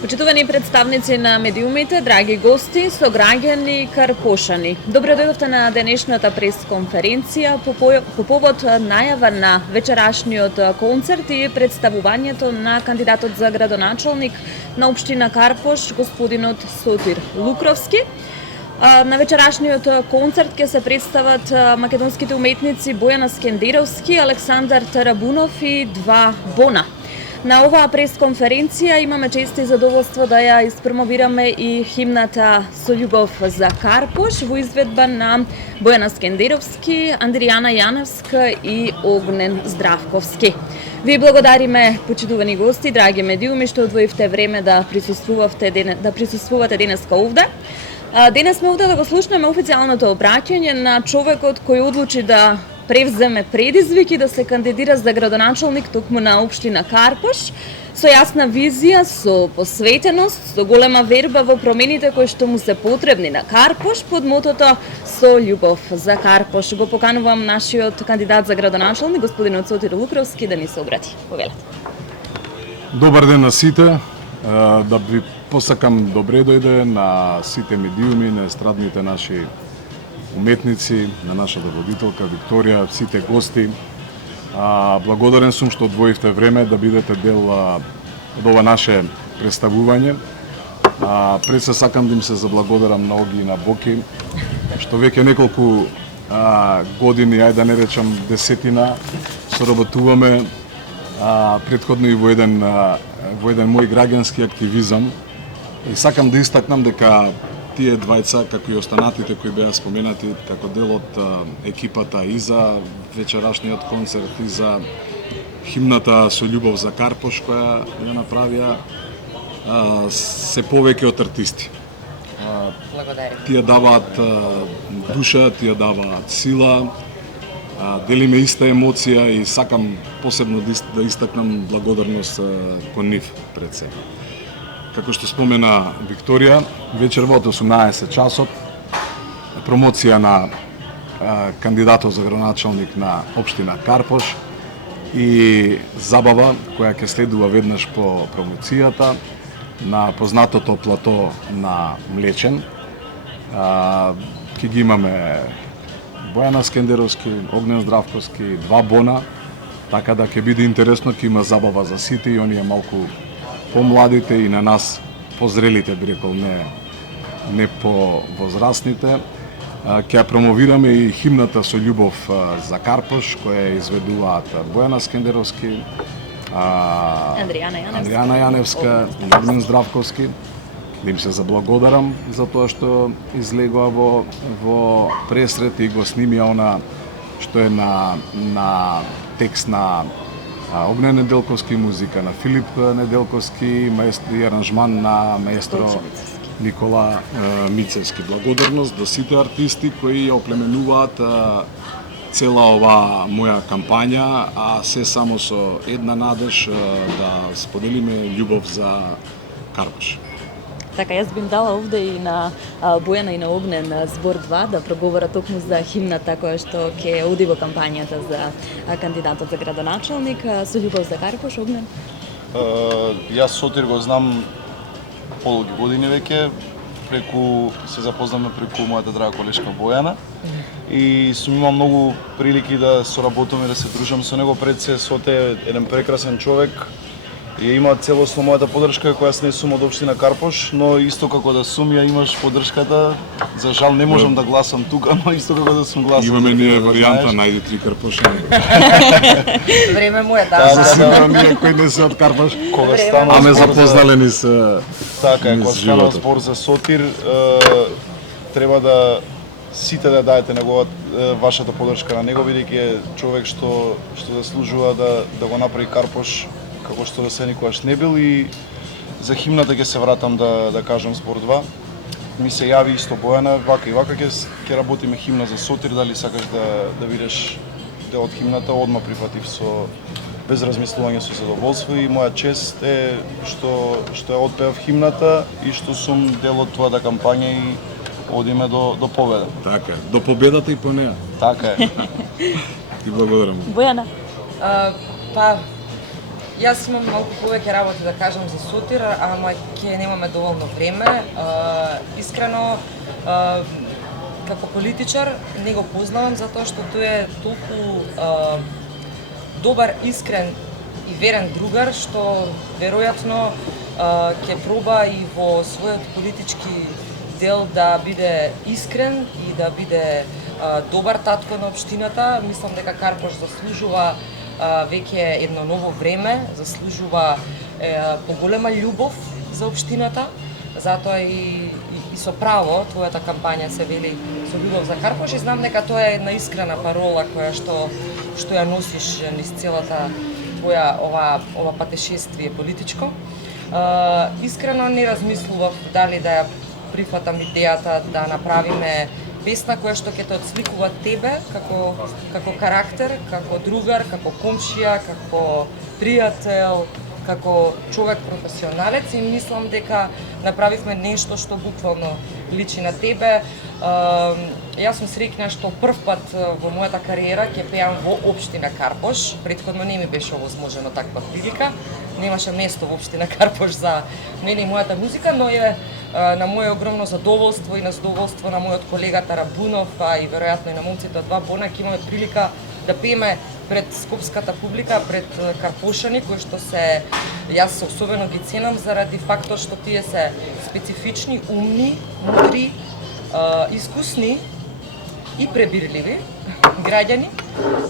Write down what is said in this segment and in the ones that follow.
Почитувани представници на медиумите, драги гости, сограѓани, карпошани. Добро дојдовте на денешната пресконференција по повод најава на вечерашниот концерт и представувањето на кандидатот за градоначалник на општина Карпош, господинот Сотир Лукровски. На вечерашниот концерт ќе се представат македонските уметници Бојана Скендеровски, Александар Тарабунов и два Бона. На оваа пресконференција имаме чест и задоволство да ја испромовираме и химната Со љубов за Карпош во изведба на Бојана Скендеровски, Андријана Јаневска и Огнен Здравковски. Ви благодариме, почитувани гости, драги медиуми, што одвоивте време да присуствувате денеска овде. Денес сме овде да го слушнеме официјалното обраќање на човекот кој одлучи да превземе предизвик и да се кандидира за градоначалник токму на општина Карпош, со јасна визија, со посветеност, со голема верба во промените кои што му се потребни на Карпош, под мотото Со љубов за Карпош. Го поканувам нашиот кандидат за градоначалник, господинот Сотир Лукровски, да ни се обрати. Повелете. Добар ден на сите. Да ви посакам добре дојде на сите медиуми, на естрадните наши уметници, на нашата водителка Викторија, сите гости. Благодарен сум што одвоивте време да бидете дел од ова наше представување. Пред се сакам да им се заблагодарам на Оги и на Боки, што веќе неколку години, ајде да не речам десетина, соработуваме претходно и во еден мој граѓански активизам. И сакам да истакнам дека тие двајца, како и останатите кои беа споменати како дел од екипата и за вечерашниот концерт и за химната Со љубов за Карпош која ја направија, се повеќе од артисти. Тие даваат душа, тие даваат сила, делиме иста емоција и сакам посебно да истакнам благодарност кон нив пред себе. Како што спомена Викторија, вечерва од 18 часот, промоција на кандидатот за градоначалник на општина Карпош и забава која ќе следува веднаш по промоцијата на познатото плато на Млечен. Ќе ги имаме Бојана Скендеровски, Огнен Здравковски, два Бона, така да ќе биде интересно, ќе има забава за сите и оние малку помладите и на нас позрелите, би рекол, не по возрастните. Ќе промовираме и химната Со љубов за Карпош, која изведуваат Бојана Скендеровски, Андријана Јаневска и Огнен Здравковски. Да им се заблагодарам за тоа што излегува во пресрет и го снимија она што е на текст на Огнен Неделковски, музика на Филип Неделковски и аранжман на маестро Никола Мицевски. Благодарност до сите артисти кои ја оплеменуваат цела ова моја кампања, а се само со една надеж да споделиме љубов за Карпош. Така, јас би им дала овде и на Бојана и на Огнен збор 2 да проговора токму за химната која што ќе оди во кампањата за кандидатот за градоначалник. Со љубов за Карпош, Огнен? Јас Сотир го знам подолги години веќе, се запознаме преку мојата драга колешка Бојана и сум имал многу прилики да соработуваме, да се дружам со него. Пред се Соте е еден прекрасен човек, и има целосно мојата поддршка, која јас не сум од општина Карпош, но исто како да сум, ја имаш поддршката. За жал не можам да гласам тука, но исто како да сум гласам. Имаме ние варијанта, најди 3 карпошани. Време му е да. За сите ние кои не се од Карпош, аме запознале ни се. Така е, кога стана збор за Сотир, треба да сите да даете вашата поддршка на него, бидејќи е човек што заслужува да го направи Карпош како што до се никогаш не бил. И за химната ќе се вратам да кажам збор 2. Ми се јави исто Бојана, вака и вака ќе работиме химна за Сотир, дали сакаш да видиш дел од химната, одма прифатив без размислување, со задоволство, и моја чест е што ја отпеав химната и што сум дел од твојата кампања и одиме до победа. Така, до победата и по неа. Така е. Ти благодарам. Бојана? Јас имам малку повеќе работи да кажам за Сотир, ама ќе немаме доволно време. Искрено, како политичар не го познавам затоа што тој е толку добар, искрен и верен другар што веројатно ќе проба и во својот политички дел да биде искрен и да биде добар татко на општината. Мислам дека Карпош заслужува веќе едно ново време, заслужува поголема љубов за општината, затоа и со право твојата кампања се вели со љубов за Карпош и знам дека тоа е една искрена парола која што ја носиш низ целата твоја ова патешествие политичко. Искрено не размислував дали да ја прифатам идејата да направиме песна која што ќе те отсликува тебе како карактер, како другар, како комшија, како пријател, како човек професионалец и мислам дека направивме нешто што буквално личи на тебе. Јас сум среќна што прв пат во мојата кариера ќе пеам во општина Карпош. Претходно не ми беше овозможено таква прилика. Немаше место во општина Карпош за мене и мојата музика, но е на моје огромно задоволство и на задоволство на мојот колега Тарабунов, а и веројатно и на момците од Два Бона, ќе имаме прилика да пееме пред скопската публика, пред карпошани кои што се јас особено ги ценам заради фактот што тие се специфични, умни, мудри, искусни и пребирливи граѓани.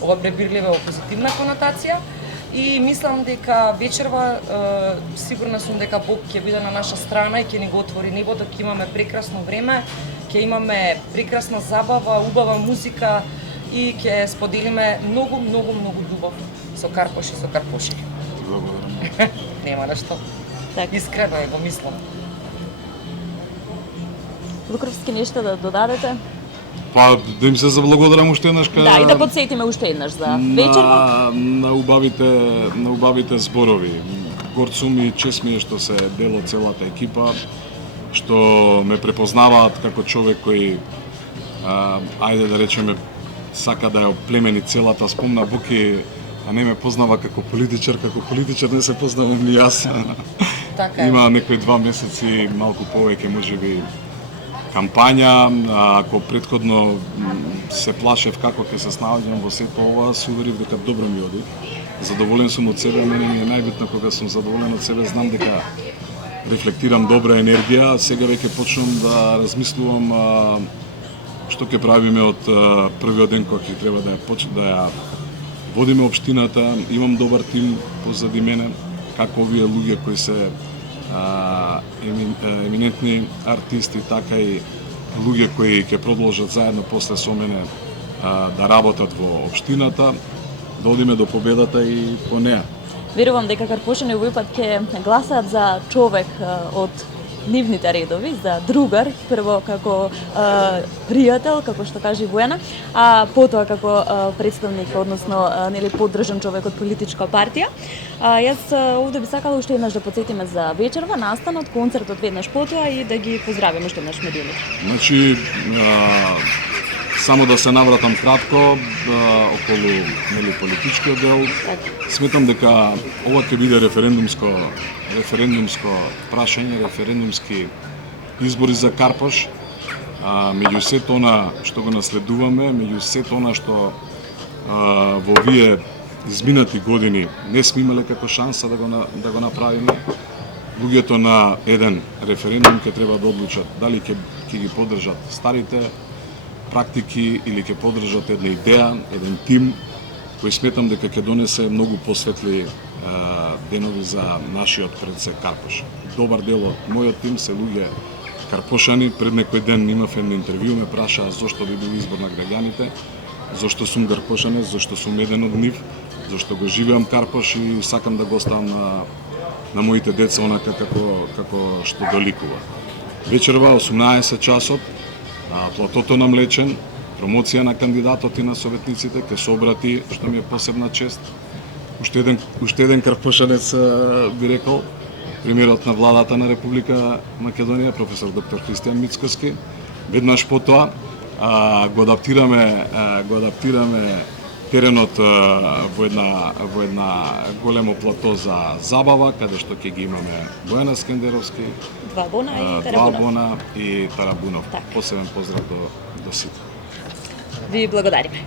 Ова пребирлива во позитивна конотација. И мислам дека вечерва сигурна сум дека Бог ќе биде на наша страна и ќе ни го отвори небото, ќе имаме прекрасно време, ќе имаме прекрасна забава, убава музика и ќе споделиме многу љубов со Карпош и со Карпоши. Благодарам. Нема нешто. Так. Искрено е го мислам. Лукровски, нешто да додадете? Па да им се заблагодарам уште еднаш Да, и да подсетиме уште еднаш за вечерва. На убавите зборови. Горцум и чест ми е што се дел од целата екипа, што ме препознаваат како човек кој ајде да речеме сака да ја оплемени целата спомна буки, а не ме познава како политичар не се познавам ни јас. Така е. Има некои 2 месеци, малку повеќе можеби кампања, ако претходно се плашев како ќе се снаоѓам во сето ова, се уверив дека добро ми оди. Задоволен сум од себе, мене ми е најбитно кога сум задоволен од себе, знам дека рефлектирам добра енергија, сега веќе почнувам да размислувам што ќе правиме од првиот ден кога ќе треба да ја водиме општината. Имам добар тим позади мене, како овие луѓе кои се еминентни артисти, така и луѓе кои ќе продолжат заедно после со мене да работат во општината, да одиме до победата и по неа. Верувам дека карпошани овој пат ќе гласаат за човек од нивните редови, за другар, прво како пријател, како што кажи Воена, а потоа како представник, односно нели поддржан човек од политичка партија. Јас овде би сакала уште еднаш да потсетиме за вечерва, настанот, концертот веднаш потоа и да ги поздравиме уште еднаш медиумите. Значи, само да се навратам кратко околу нели политичкиот дел. Сметам дека ова ќе биде референдумско прашање, референдумски избори за Карпош. Меѓу сето она што го наследуваме, меѓу сето она што во овие изминати години не сме имале како шанса да го направиме, луѓето на еден референдум ќе треба да одлучат дали ќе ги поддржат старите практики или ќе поддржат една идеја, еден тим кој сметам дека ќе донесе многу посветли денови за нашиот предсек Карпош. Добар дел од мојот тим се луѓе карпошани. Пред некој ден имав едно интервју, ме прашаа зошто би бил избор на граѓаните, зошто сум карпошанец, зошто сум еден од нив, зошто го живеам Карпош и сакам да го оставам на моите деца онака како што доликува. Вечерва 18 часот на платото на Млечен, промоција на кандидатот и на советниците, ќе се обрати, што ми е посебна чест, уште еден карпошанец би рекол, премиерот на владата на Република Македонија, професор доктор Христијан Мицкоски. Веднаш потоа го адаптираме теренот во една големо плато за забава, каде што ќе ги имаме Бојана Скендеровски, Два Бона и Два Тарабунов. Бона и Тарабунов. Така. Посебен поздрав до сите. Ви благодариме.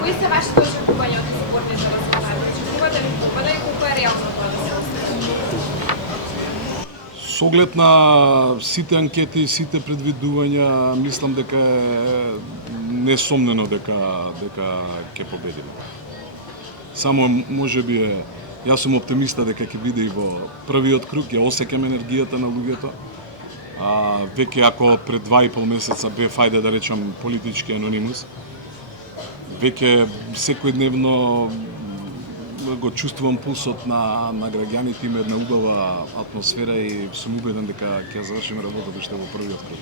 Кои се вашите очекувања од спортни резултати? Очекувате ли победа и колку е реално тоа да се остvari? Со оглед на сите анкети, сите предвидувања, мислам дека е несомнено дека ќе победиме. Само можеби јас сум оптимиста дека ќе биде и во првиот круг, ја осеќам енергијата на луѓето. Веќе ако пред 2,5 месеца бев, ајде да речам, политички анонимус, веќе секојдневно го чувствувам пулсот на граѓаните, има една убава атмосфера и сум убеден дека ќе завршиме работата уште во првиот круг.